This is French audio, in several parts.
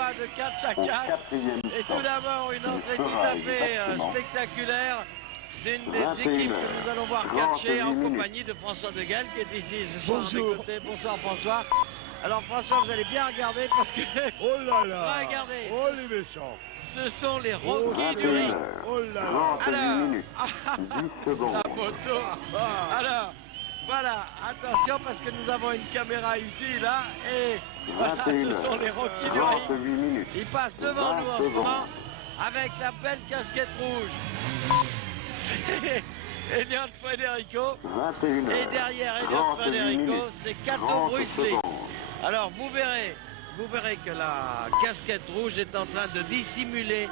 combat de 4 à Au 4. quatrième Et stop. tout d'abord, une entrée tout Sera à fait exactement spectaculaire d'une des 21 équipes que nous allons voir catcher en 38 minutes. compagnie de François De Gale qui est ici ce soir à mes Bonjour. côtés. Bonsoir François. Alors François, vous allez bien regarder parce que Oh là là. regardez, Oh les méchants. ce sont les Rockies du 21 ring. heures, Oh là là. 38 Alors, minutes, 10 secondes. la photo. Ah. Alors, voilà, attention parce que nous avons une caméra ici, là, et voilà, 21 ce sont les Rockies du ring. 38 minutes. Ils passent devant 20 nous en ce secondes. moment avec la belle casquette rouge. C'est Elliot Federico. 21 Et heures, derrière Elliot 38 Federico, minutes, c'est Cato 30 Bruce Lee. secondes. Alors vous verrez que la casquette rouge est en train de dissimuler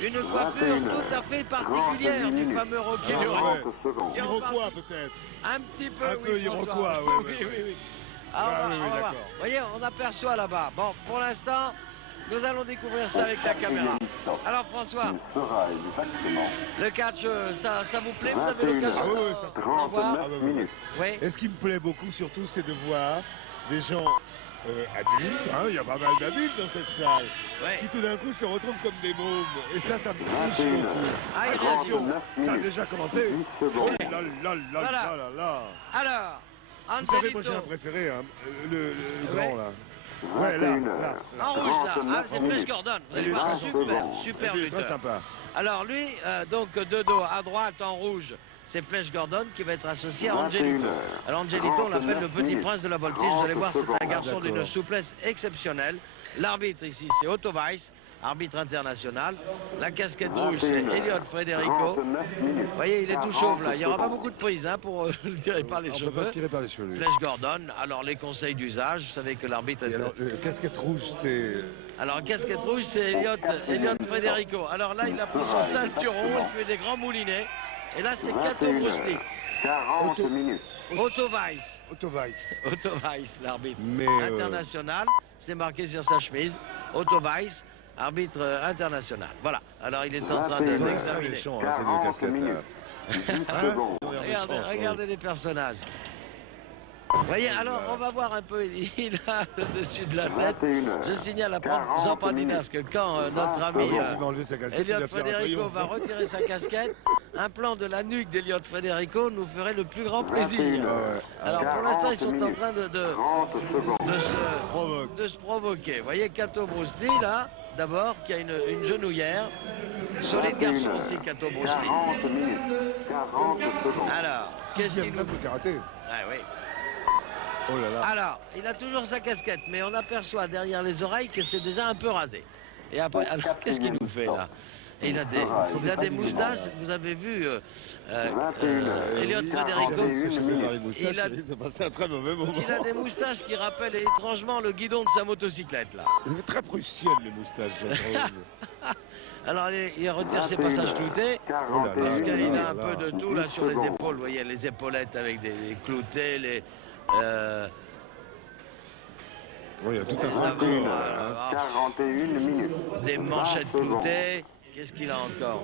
une coiffure 21 tout à fait particulière 38 du minutes, fameux Rocky Ah, du ouais. ring. 30 secondes. Et on Iroquois part- peut-être. Un petit peu, Un peu oui, François. iroquois, ouais, oui, ouais, oui. Ah, Alors, oui, on va voir. d'accord. Vous voyez, on aperçoit là-bas. Bon, pour l'instant, nous allons découvrir ça avec la caméra. Alors François, Il sera exactement le catch, ça vous plaît? Vous avez l'occasion 21 Ah, ouais, heures, d'en voir? 39 Ah, ouais, ouais. minutes. Oui. Et ce qui me plaît beaucoup surtout, c'est de voir des gens adultes, hein, il y a pas mal d'adultes dans cette salle, Ouais. qui tout d'un coup se retrouvent comme des mômes. Et ça me touche 21 beaucoup. heures, Ah, il Attention, 39 ça a minutes, déjà commencé. 10 Oh secondes. là là là Voilà. là là là. Alors, Vous savez, moi Angelito. j'ai un préféré, hein, le Ouais. grand là. Ouais, là, 21 là, heures, là. En rouge là, 39 c'est Flash minutes. Gordon. Vous Il allez est voir, très super, secondes. super Il est très lutteur. sympa. Alors lui, donc de dos à droite en rouge, c'est Flash Gordon qui va être associé à 21 Angelito. heures, Alors Angelito, on l'appelle le 39 petit minutes, prince de la voltige. Vous allez voir, c'est un 30 garçon secondes. d'une D'accord. souplesse exceptionnelle. L'arbitre ici, c'est Otto Weiss, arbitre international. La casquette rouge, c'est 21 Elliot heures, Federico. 39 minutes, Vous voyez, il est tout 40 chauve là. Il n'y aura pas secondes. beaucoup de prise hein, pour le tirer par les On peut cheveux. pas tirer par les cheveux. lui. Flash Gordon, alors les conseils d'usage, vous savez que l'arbitre Et est... alors, le casquette rouge, c'est... Alors, casquette rouge, c'est Elliot Federico. Alors là, il a pris son ceinturon, il fait des grands moulinets. Et là, c'est Cato 21 Bruce Lee. heures, 40 Auto- minutes. Otto Weiss. Otto Weiss. Otto Weiss, l'arbitre Mais, international. C'est marqué sur sa chemise. Otto Weiss, arbitre international. Voilà. Alors, il est en train de 21 Ils ont l'air très s'examiner. méchants, hein, ces deux 40 casquettes là. minutes, 10 Hein secondes. Ils ont l'air Regardez, méchants, regardez les personnages. Vous voyez, alors Voilà. on va voir un peu, il a le dessus de la tête. 21 heures, Je signale à 40 Jean Pandinas minutes, que quand notre 20 ami Ah, secondes. il va enlever sa casquette, il Elliot va faire un Federico triomphe. va retirer sa casquette, un plan de la nuque d'Elliot Federico nous ferait le plus grand plaisir. 21 Ah heures, ouais. Alors pour l'instant ils 40 sont en minutes, train de 30 secondes. Provoque. se provoquer. Vous voyez Cato Bruce Lee là, d'abord, qui a une genouillère. Solide 21 garçon heures, aussi, Cato Bruce Lee. 40 minutes, 40 secondes. Alors, qu'est-ce Sixième qu'il dame nous... de karaté. Ah oui. Oh là là. Alors, il a toujours sa casquette, mais on aperçoit derrière les oreilles que c'est déjà un peu rasé. Et après, alors, qu'est-ce qu'il nous fait là? Et il a des moustaches, vous avez vu Elliot Oui, Federico, si jamais par les moustaches, il a- ça risque de passer un très mauvais moment. il a des moustaches qui rappellent étrangement le guidon de sa motocyclette là. C'est très prussienne les moustaches, je trouve. Alors il retire ses passages cloutés, parce qu'il a un peu de tout là sur les épaules, vous voyez, les épaulettes avec des cloutés, les... Oui, il y a tout un 21 folklore. heures, Hein. 41 minutes. des 20 manchettes secondes. cloutées. Qu'est-ce qu'il a encore?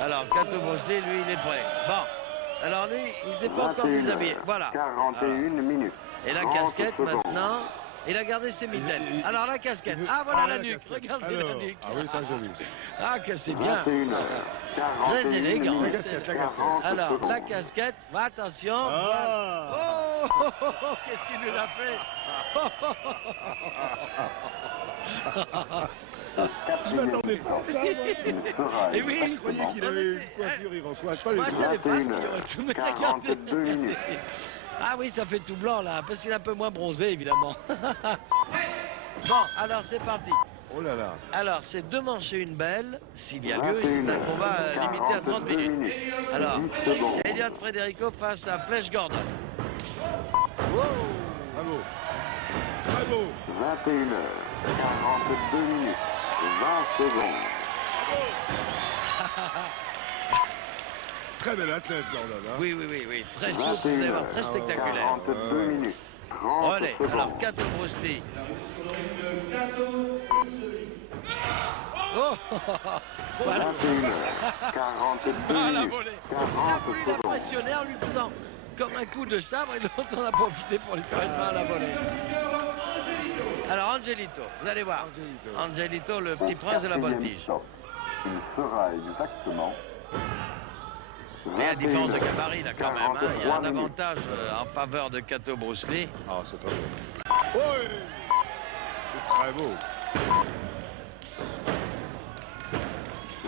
Alors, Cato Bruce Lee, lui, il est prêt. Bon. Alors, lui, il ne s'est pas encore 21 déshabillé. heures, Voilà. 41 minutes. Et la 30 casquette, secondes. maintenant, il a gardé ses mitaines. Alors, la casquette. Ah, voilà la nuque. casquette. Regardez la Alors, nuque. Ah oui, très joli. Ah, que c'est bien. 21 heures, 41 Très élégant. minutes. La casquette, la casquette. 40 Alors, secondes. la casquette. Va, attention. Ah. Oh, oh, oh, oh, qu'est-ce qu'il nous a fait? Oh, oh, oh, oh. Je m'attendais pas à ça, moi. Il sera Et oui, Je croyais qu'il avait une coiffure iroquoise, pas Moi, du je tout. savais pas ce 21 qu'il y aurait heures, tout, mais 42 regardez. minutes. Ah oui, ça fait tout blanc là, parce qu'il est un peu moins bronzé évidemment. Bon, alors c'est parti. Oh là là. Alors c'est deux manches et une belle, s'il y a lieu, et c'est un combat limité à 30 minutes. Alors, 10 secondes. Elliot Federico face à Flash Gordon. Wow. Bravo. Très beau. 21 heures, 42 minutes. 20 secondes. Très bel athlète, Gordon. Hein. Oui, oui, oui, oui, très souple, vous allez 21 voir, très heures, spectaculaire. 42 minutes. 30 Allez, secondes. alors Cato Bruce Lee. Oh. Voilà. 21 heures, 42 Ah, la minutes. volée. 40 Il a voulu secondes. l'impressionner en lui faisant comme un coup de sabre et l'autre en a profité pour lui faire une main à la volée. Alors, Angelito, vous allez voir. Angelito. Angelito, le Au petit prince de la 4e voltige. stop, il sera exactement Il y a une différence de 21 gabarit là quand même. Hein. Il y a un 43 minutes. avantage en faveur de Cato Bruce Lee. Ah, c'est très beau. Oui, c'est très beau.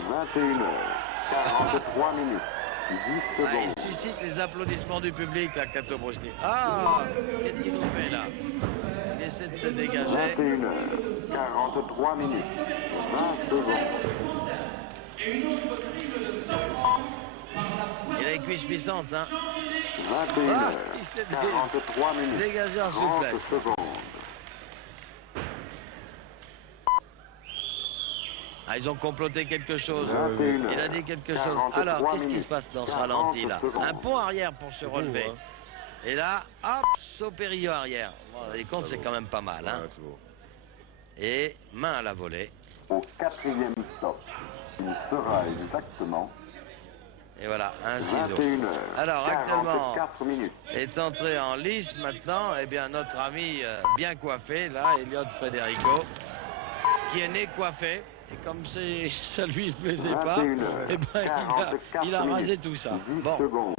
21h43 minutes. 10 Ah, secondes. il suscite les applaudissements du public là, Cato Bruce Lee. Ah, qu'est-ce qu'il nous fait là? Il essaie de se dégager. 21h43 minutes. 20 secondes. Il a les cuisses puissantes, hein. 21h43 minutes. dégagé en 30 souplesse. secondes. Ah, ils ont comploté quelque chose. 21h. Il a dit quelque chose. Alors, qu'est-ce qui se passe dans ce ralenti là? Un pont arrière pour se relever. Beau, hein. Et là, hop, saut périlleux arrière. Bon, les comptes, c'est quand même pas mal. Hein. Ouais, c'est beau. Et main à la volée. Au 4e stop, il sera exactement Et voilà, un ciseau. 21h. Alors, actuellement, 44 minutes. est entré en lice maintenant, eh bien, notre ami bien coiffé, là, Elliot Federico, qui est né coiffé. Et comme ça lui plaisait pas, 21h. eh ben, il a rasé tout ça. 10 Bon. secondes.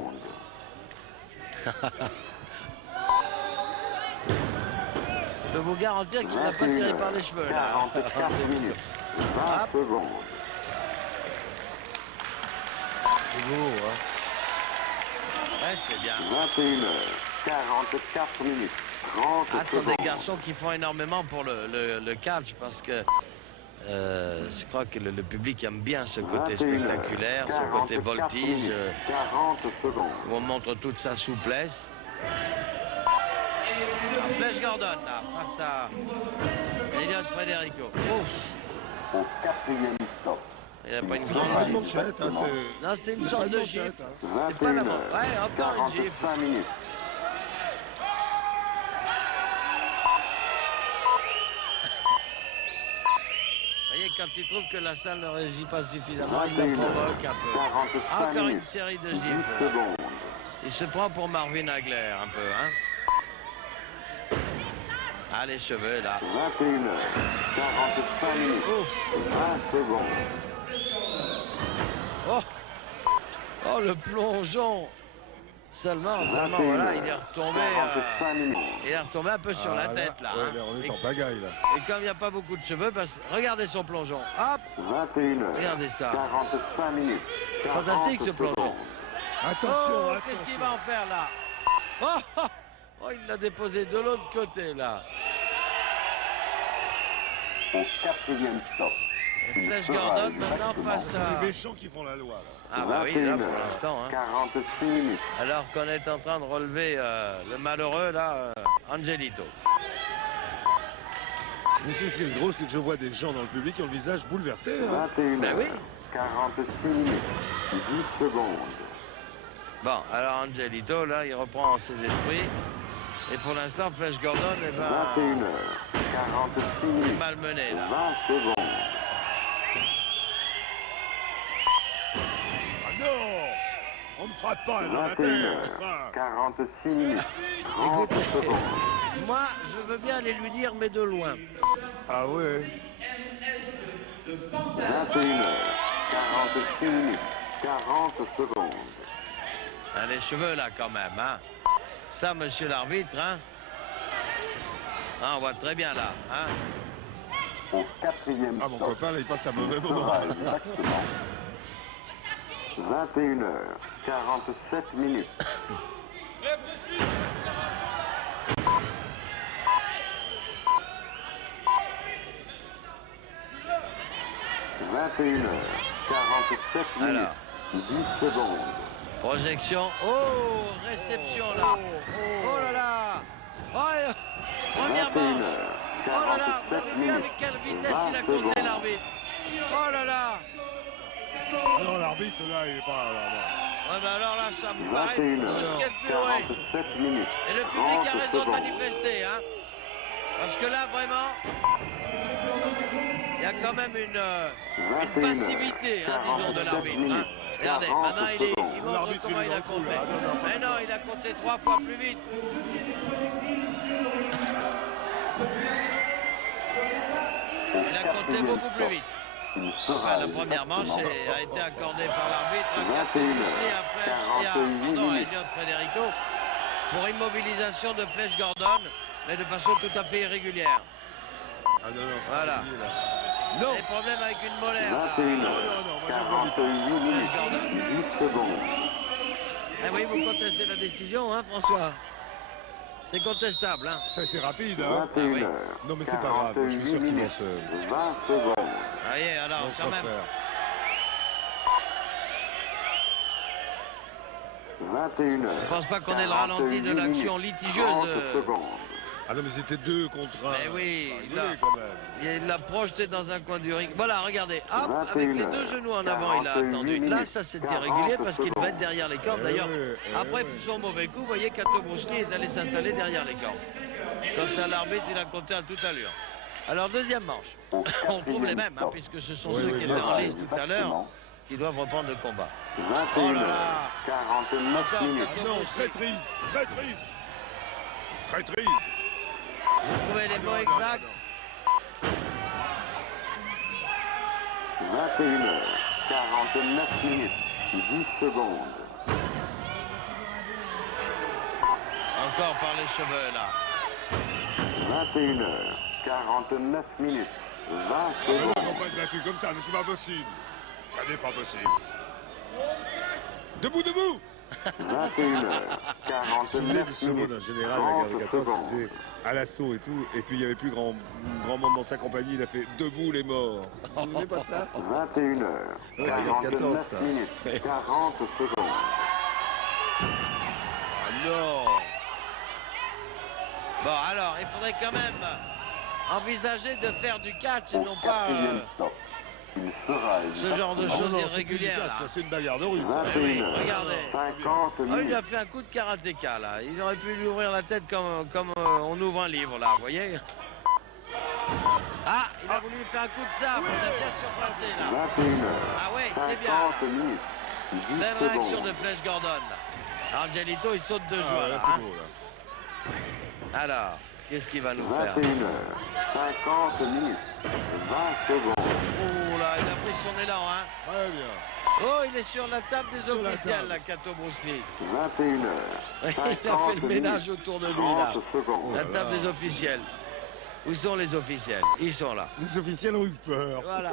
Je peux vous garantir qu'il n'a pas tiré par les cheveux, là. 44 minutes. 20 Hop. secondes. C'est beau, hein. Ouais, c'est bien. 21h44 minutes. 30 Ah, ce sont secondes. des garçons qui font énormément pour le catch parce que je crois que le public aime bien ce côté 21h, spectaculaire, ce côté 44 voltige, minutes, 40 secondes. où on montre toute sa souplesse. Alors, Flash Gordon, là, face à Elliot Federico. Ouf, Au 4e stop. il n'a pas une C'est grande pas de gifle. manchette, hein. Non, c'était une c'est sorte pas de manchette, gifle. hein. C'est pas la 21h. manche. Ouais, encore une gifle. 45 minutes. Vous voyez, quand il trouve que la salle ne réagit pas suffisamment, il la 21h. provoque un peu. 45 Encore une minutes. série de 10 gifles. secondes. Il se prend pour Marvin Hagler un peu, hein. Ah, les cheveux, là. 21h45 minutes. Ouf. 20 secondes. Oh, oh, le plongeon. Seulement, voilà, il est retombé. 45 minutes. Il est retombé un peu sur Ah, la tête, là. Ouais, hein. là, on est Et, en pagaille, là. et comme il n'y a pas beaucoup de cheveux, regardez son plongeon. Hop, 21h. Regardez ça. 45 minutes. Fantastique, 40 ce plongeon. secondes. Attention, oh, attention. qu'est-ce qu'il va en faire, là? Oh, oh, oh, il l'a déposé de l'autre côté, là. Au 4e stop. Et Flash Gordon, maintenant, face C'est à... les méchants qui font la loi, là. Ah bah oui, là, pour l'instant, hein. 46 minutes. Alors qu'on est en train de relever le malheureux, là, Angelito. Mais ce qui est drôle, c'est que je vois des gens dans le public qui ont le visage bouleversé, hein. 21h. Ben oui. 46 minutes. 10 secondes. Bon, alors Angelito, là, il reprend ses esprits. Et pour l'instant, Flash Gordon, eh ben, 21h46 minutes. malmené, là. 20 secondes. Ah non! On ne frappe pas dans la terre, 21h46 minutes. 30 Écoutez, secondes. moi, je veux bien aller lui dire, mais de loin. Ah ouais? 21h46 minutes. 40 secondes. Ah, les cheveux, là, quand même, hein. Ça, monsieur l'arbitre, hein. Ah, on voit très bien, là, hein. Au 4e Ah, mon stop. copain, là, il passe un mauvais Il moment. sera exactement 21h47 minutes. ...21h47 minutes. Alors. 10 secondes. Projection. Oh, réception, là. Oh là là. Oh, première manche. Oh là là, vous avez vu avec quelle vitesse il a compté l'arbitre. Oh là là. Non, l'arbitre, là, il est pas là. Ouais, ben alors là, ça me paraît plus ouais. 21h47 minutes. Et le public a 30 raison de secondes. manifester, hein. Parce que là, vraiment, il y a quand même une passivité, hein, disons, de l'arbitre. Hein. Regardez, maintenant il montre L'arbitre, comment il il a est dans le coup, compté. là. Non, non, Mais non, il a compté 3 fois plus vite. Il a compté beaucoup plus vite. Enfin, la première manche a été accordée par l'arbitre à Elliott Federico pour immobilisation de Flash Gordon, mais de façon tout à fait irrégulière. Ah non, non, c'est Voilà. pas oublié, là. Non. Des problèmes avec une molaire. Là. 21 Non, non, moi j'applaudis pas. 48 minutes, Gordon. 10 secondes. Ah oui, vous contestez la décision, hein, François? C'est contestable, hein? Ça a été rapide, hein. 21 oui. heures. Non, mais c'est pas grave, je suis sûr qu'ils vont se... 20 secondes. Voyez, alors, vont se quand même. refaire. 21 heures. Je pense pas qu'on ait le ralenti de l'action litigieuse. 30 secondes. Ah non, mais c'était 2 contre 1. Mais oui, Faut là. rigoler, quand même. Il l'a projeté dans un coin du ring. Voilà, regardez. Hop, 21 avec les deux heures, genoux en avant, il a 48 attendu. Là, minutes, ça c'était 40 régulier parce qu'il devait secondes. être derrière les cordes. Eh D'ailleurs, oui, après oui. son mauvais coup, vous voyez, Cato Bruschi est allé s'installer derrière les cordes. Quant à l'arbitre, il a compté à toute allure. Alors, deuxième manche. Au On retrouve les mêmes, hein, stop. puisque ce sont Oui, ceux oui, qui bien étaient en sûr. liste tout à l'heure qui doivent reprendre le combat. 21 Oh là là. heures, 49 Encore minutes. Ah non, traîtrise, traîtrise. Traîtrise. Vous trouvez les Ah non, mots non, exacts? non, 21 heures, 49 minutes, 10 secondes. Encore par les cheveux, là. 21 heures, 49 minutes, 20 non. Ah non, secondes. non, pas de battu comme ça, mais c'est pas possible. Ça n'est pas possible. Debout, debout. 21 heures, Vous vous souvenez de 49 ce mot minutes, d'un général de la guerre de 30 14 qui secondes. disait à l'assaut et tout, et puis il n'y avait plus grand monde dans sa compagnie, il a fait debout les morts. Vous vous souvenez pas de ça? 21 heures, Ouais, la guerre de 14, 49 ça. minutes, 40 secondes. Ah non. Bon, alors, il faudrait quand même envisager de faire du catch et Au non pas quatrième stop, il sera ce genre de Ah non, choses non, c'est plus irrégulières. du catch, Là. ça, c'est une bagarre de rue. ça. 21 oui, heures, regardez. 50 Ah, il minutes. a fait un coup de karatéka, là. Il aurait pu lui ouvrir la tête comme on ouvre un livre, là, vous voyez? Ah, il a voulu faire un coup de sabre, il a bien surpassé, là. 21 heures, Ah ouais, c'est bien, 50 là. minutes, 10 Belle réaction secondes. de Flash Gordon, là. Angelito, il saute de Ah, joie, là, là. c'est Hein. beau, là. Alors, qu'est-ce qu'il va nous faire? 21 heures, 50 minutes, 20 secondes. Oh là, il a pris son élan, hein. Très bien. Oh, il est sur la table des Sur la officiels, table. là, Cato Bruschi. 21 heures, Il a 50 fait le ménage minutes, autour de lui, là. 30 secondes. La Oh là table là. des officiels. Où sont les officiels? Ils sont là. Les officiels ont eu peur. Voilà.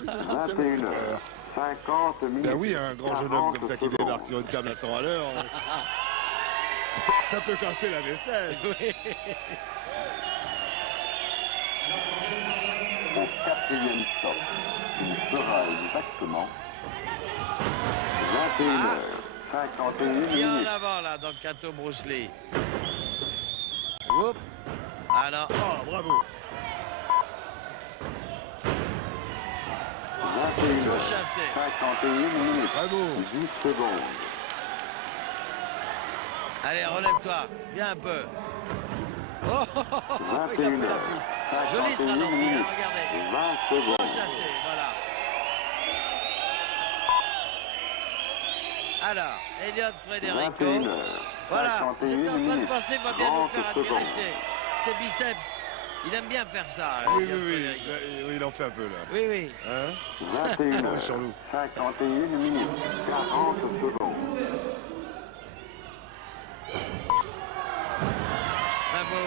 21 heures, 50 minutes. Ben oui, un grand jeune homme 40 comme ça qui secondes. débarque sur une table à 100 à l'heure, ça peut casser la vaisselle. Oui. Au quatrième stop, il sera exactement 21 Ah. heures, 51 Bien en minutes. avant, là, dans le Cato Bruschi. Oups. Alors, Ah, bravo. 21 heures, chassé. 51 minutes, Bravo. 10 secondes. allez, relève-toi. Viens un peu. Oh, il a 21 fait la heures, piste. Joli ce 51 ralenti, hein, minutes, regardez. 20 Chassé, secondes. voilà. Alors, Elliott Federico. 21 heures, Voilà, 51 j'étais en train de minutes, penser, va bien nous 30 faire admirer secondes. ses biceps. Il aime bien faire ça, Oui, Elliott oui, Federico. oui, il en fait un peu là. Oui, oui. Hein? 21 Ah, heures, Charlot. 51 minutes, 40 secondes. Bravo.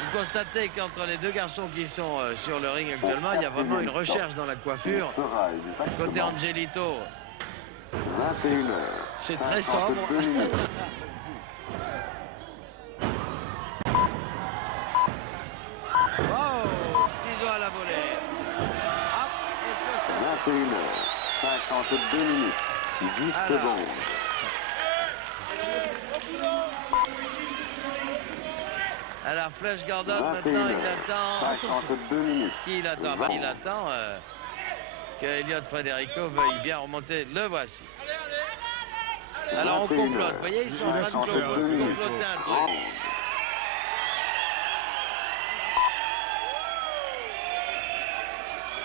Vous constatez qu'entre les deux garçons qui sont sur le ring actuellement, il y a vraiment une recherche dans la coiffure. Il sera Côté exactement Angelito, 21 heures, c'est très 52 sobre. minutes. Oh, ciseaux à la volée. Hop, et ça, 21 heures, 52 minutes, 10 Alors. secondes. Alors, Flash Gordon, 21 maintenant, il heures, attend. 52 minutes. Qui il attend? Vingt. Il attend que Elliott Federico veuille bien remonter. Le voici. Alors, on 21 complote. heures, Vous voyez, ils sont en Il a train de souffert, là, comploter Federico. un truc. 30.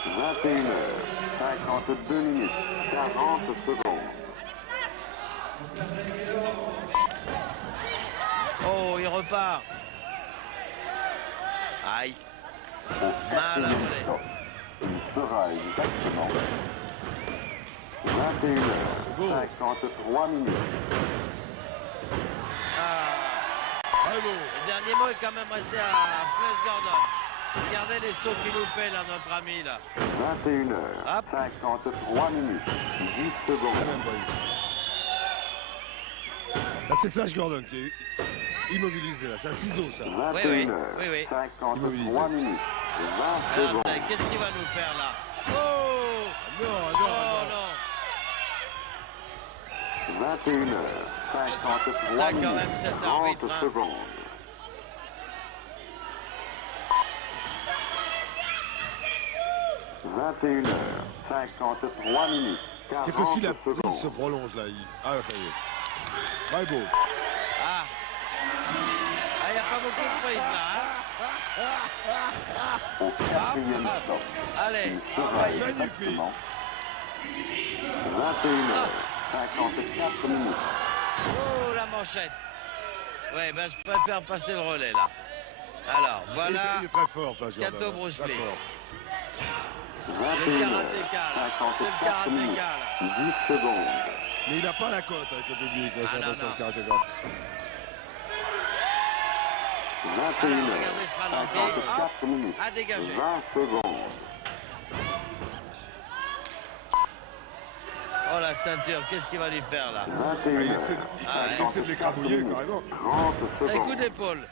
21 heures, 52 minutes, 40 secondes. Oh, il repart. Aïe. Au Mal à 4e voler. stop, il sera exactement 21h, 53 minutes. Ah. Bravo. Le dernier mot est quand même resté à Flash Gordon. Regardez les sauts qu'il nous fait là, notre ami là. 21h, Hop. 53 minutes, 10 Même secondes. pas ici. Là, c'est Flash Gordon qui est immobilisé, là. C'est un ciseau, ça. 21h, oui, oui. 53 minutes, 20 Alors, secondes. qu'est-ce qu'il va nous faire là? Oh! Non, Oh non, non. non! 21h, 53 Là, quand minutes, même, cet 30 arbitre, hein. secondes. 21h, 53 minutes, C'est 40 que si la prise se secondes. prolonge, là, ah, ça y est. Bravo. Ah! Ah, il n'y a pas beaucoup de prise là, hein? Au 4e Hop. stop, Allez, il sera envoyez. exactement 21h, 54 minutes. Oh, la manchette! Ouais, ben je préfère passer le relais là. Alors, voilà. Il est très fort, Flash Gordon. Cato hein. Bruce Très Lee. fort. Le 21h, karatéka là. C'est le 54 minutes, karatéka là. 10 secondes. Mais il n'a pas la cote avec le public, là, Ah, j'ai non, l'impression, non. le karatéka. 21h, regardez ce ralenti. 54 minutes, à dégager. 20 secondes. Oh, la ceinture, qu'est-ce qu'il va lui faire là? 21h, il essaie de- il essaie de l'écrabouiller, carrément. 30 Un coup secondes. d'épaule.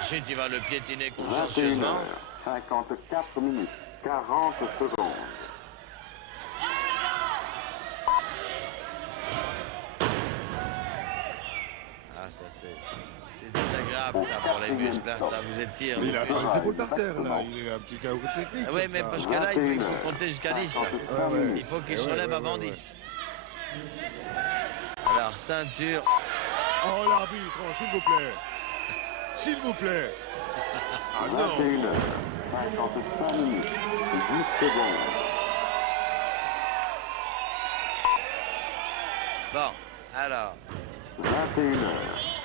Ensuite, il va le piétiner 21h, consciencieusement. 54 minutes, 40 secondes. Ah, ça c'est désagréable ça pour les muscles, là, ça vous étire. Mais il a les pas muscles. les épaules par terre, là. Il est un petit chaos technique. Ah ouais, comme mais ça. parce que là, il faut compter jusqu'à 10 là. Ouais, ouais. Il faut qu'il Eh se ouais, relève ouais, avant ouais, 10. ouais. Alors, ceinture. Oh, l'arbitre, oh, s'il vous plaît. S'il vous plaît. Ah non. 21h, 55 minutes, 10 secondes. Bon, alors. 21h,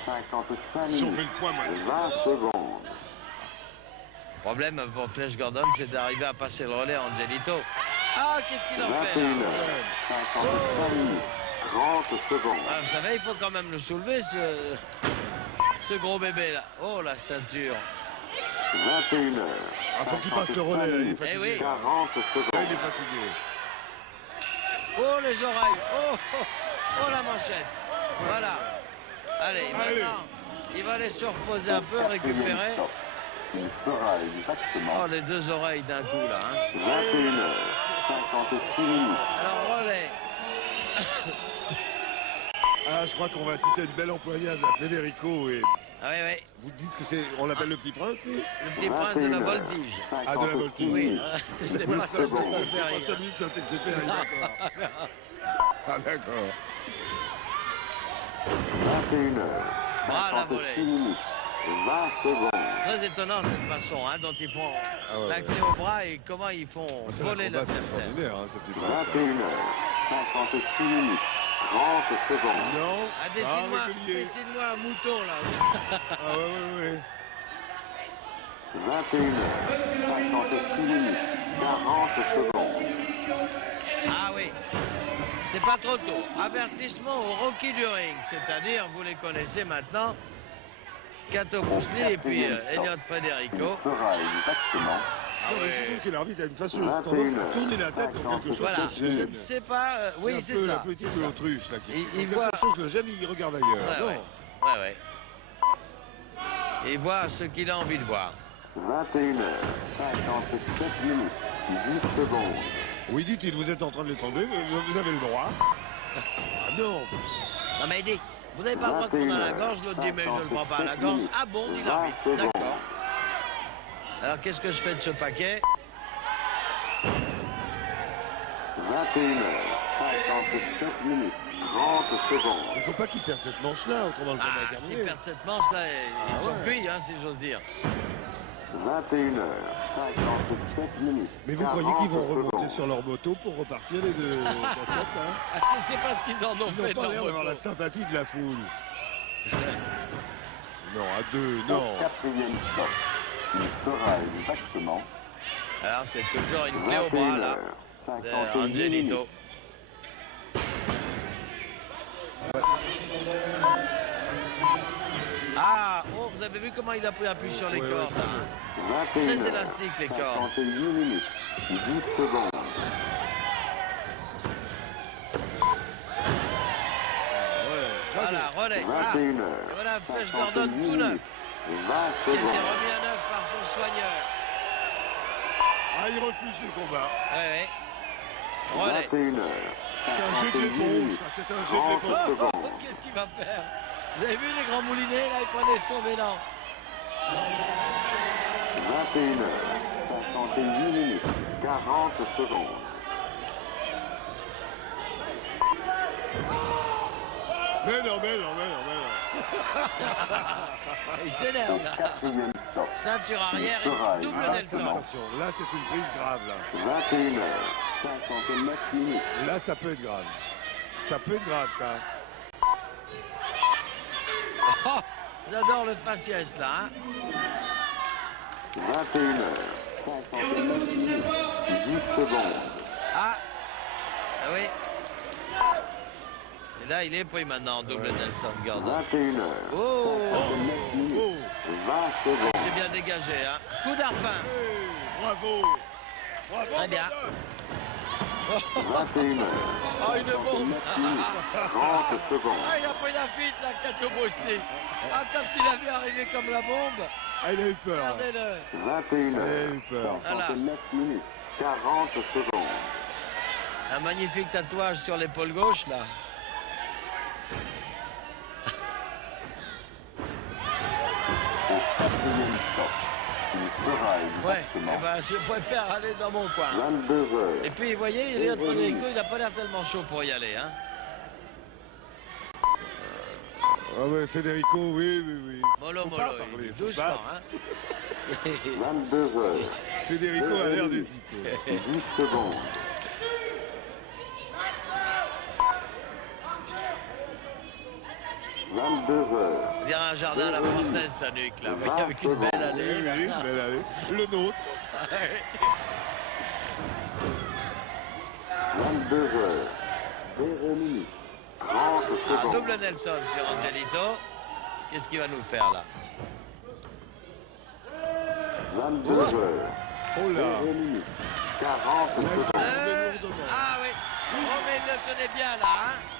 55 Si on minutes, fait le point, moi. 20 secondes. Le problème pour Flash Gordon, c'est d'arriver à passer le relais à Angelito. Ah, qu'est-ce qu'il en fait 21h, là? 55 minutes, 30 secondes. Ah, vous savez, il faut quand même le soulever, ce gros bébé là. Oh, la ceinture. 21h, Ah, faut qu'il passe le relais, là, il est fatigué. Eh oui. 40 Là, il est secondes. fatigué. Oh, les oreilles. Oh, oh, oh, la manchette. Voilà. Allez, Allez. maintenant, il va les surposer un Au peu, 4e récupérer. stop, il sera exactement Oh, les deux oreilles d'un coup là. Hein. 21h, 56 minutes. Alors, relais. Ah, je crois qu'on va citer une belle employade à Federico. Et Ah oui, oui. vous dites que c'est. On l'appelle le petit prince, lui? Le petit prince de la 21h, voltige. Ah, de la voltige. Oui, minutes, c'est 10 pas ça, secondes. ça C'est fait pas rire. celui de Saint-Exupéry, d'accord. Ah, d'accord. 21h, Ah, la 56 volée. minutes, 20 secondes. Très étonnant cette façon hein, dont ils font Ah ouais, la ouais. clé au bras et comment ils font C'est voler un combat l'adversaire. extraordinaire, hein, ce petit prince. 21h, 56 minutes, 30 secondes. Non, Ah, pas régulier. dessine-moi un mouton là. Ah ouais, ouais, ouais. 21h, 56 minutes, 40 secondes. Ah oui, c'est pas trop tôt. Avertissement au Rocky du ring, c'est-à-dire, vous les connaissez maintenant, Cato Bruce Lee et puis Elliot Il Federico. sera exactement Ah Non, mais je ouais. trouve que l'arbitre a une fâcheuse 21 tendance à tourner la tête quand quelque chose Voilà, le je gêne. ne sais pas, oui C'est un c'est peu la ça. politique c'est de ça. l'autruche, là, qui Il- quand il quelque voit- chose le gêne, il regarde ailleurs. Ouais, non. ouais. Ouais. Il voit ce qu'il a envie de voir. 21h, 57 minutes, 10 secondes. Oui, dit-il, vous êtes en train de l'étrangler, vous avez le droit. Ah non. Non mais il dit, vous n'avez pas le droit de prendre à la gorge, l'autre dit mais je ne le prends pas à la gorge. Ah bon, dit l'arbitre, 20 secondes. d'accord. Alors qu'est-ce que je fais de ce paquet? 21h, 57 minutes, 30 secondes. Il ne faut pas qu'il perde cette manche-là, autrement le combat Ah, est s'ils terminé. perdent cette manche-là, Ah ils sont ouais. cuits, hein, si j'ose dire. 21h, 57 minutes. Mais vous croyez qu'ils vont 40 remonter secondes. sur leur moto pour repartir les deux casquettes, hein? Ah, je ne sais pas ce qu'ils en ont Ils fait n'ont pas dans l'air d'avoir la moto. sympathie de la foule. Non, à 2, Au non. quatrième stop, il sera exactement Alors c'est toujours une clé au bras là. C'est 21h58 Angelito. Ah, oh, vous avez vu comment il a pris appui sur les Ouais, cordes ouais, hein. 21h Très élastique les cordes. 58 minutes, 10 secondes. Ouais, Voilà, relais. Ah, 21h et voilà Flash Gordon tout neuf, 20 qui a été secondes. remis à neuf par son soigneur. Ah, il refuse le combat. Oui, oui. Relais. 21h C'est un jeu de l'éponge, ça, c'est un jeu de 30 l'éponge. secondes. Qu'est-ce qu'il va faire? Vous avez vu les grands moulinets, là, il prenait son élan. 21h 58 minutes, 40 secondes. Mais non, mais non, mais non, mais non. Il Au s'énerve, là. quatrième stop, Ceinture arrière il sera et double Ah, Nelson. attention, là, c'est une prise grave, là. 21h 59 minutes. Là, ça peut être grave. Ça peut être grave, ça. Oh, j'adore le faciès, là. Hein. 21h 59 minutes, 10 secondes. Ah, ah oui. Et là, il est pris maintenant, double Ouais. Nelson Gordon. 21h Oh, 59 minutes, Oh, 20 c'est secondes. bien dégagé, hein. Coup d'arpin. hey, bravo. Bravo, Très bien. Gordon. 21h Oh, une bombe. 59 minutes, 30 secondes. Ah, il a pris la fuite, là, Kato Bruce. Ah, quand il a vu arriver comme la bombe, Ah, il a eu peur. Là. regardez-le. 21h peur. 59 minutes, 40 secondes. Un magnifique tatouage sur l'épaule gauche, là. Au quatrième stop, il sera Ouais, exactement eh ben, je préfère aller dans mon coin. 22h. Et puis, vous voyez, Elliot Federico, il n'a pas l'air tellement chaud pour y aller, hein. Ah ouais, Federico, oui, oui, oui. Mollo, Faut mollo, pas parler, il- faut doucement, pas. hein. 22h. Federico a l'air d'hésiter. 10 secondes. On dirait un jardin à la française, sa nuque, là. Vous voyez, avec une belle Oui, allée, là. oui, belle allée. Le nôtre. 22h. 0 minutes. 30 Ah, secondes. double Nelson sur Angelito. Qu'est-ce qu'il va nous faire, là? 22h. Oh là. 0 minutes. 40 Là, ils sont secondes. tombés lourdement. Ah oui. Oh, mais il le tenait bien, là, hein.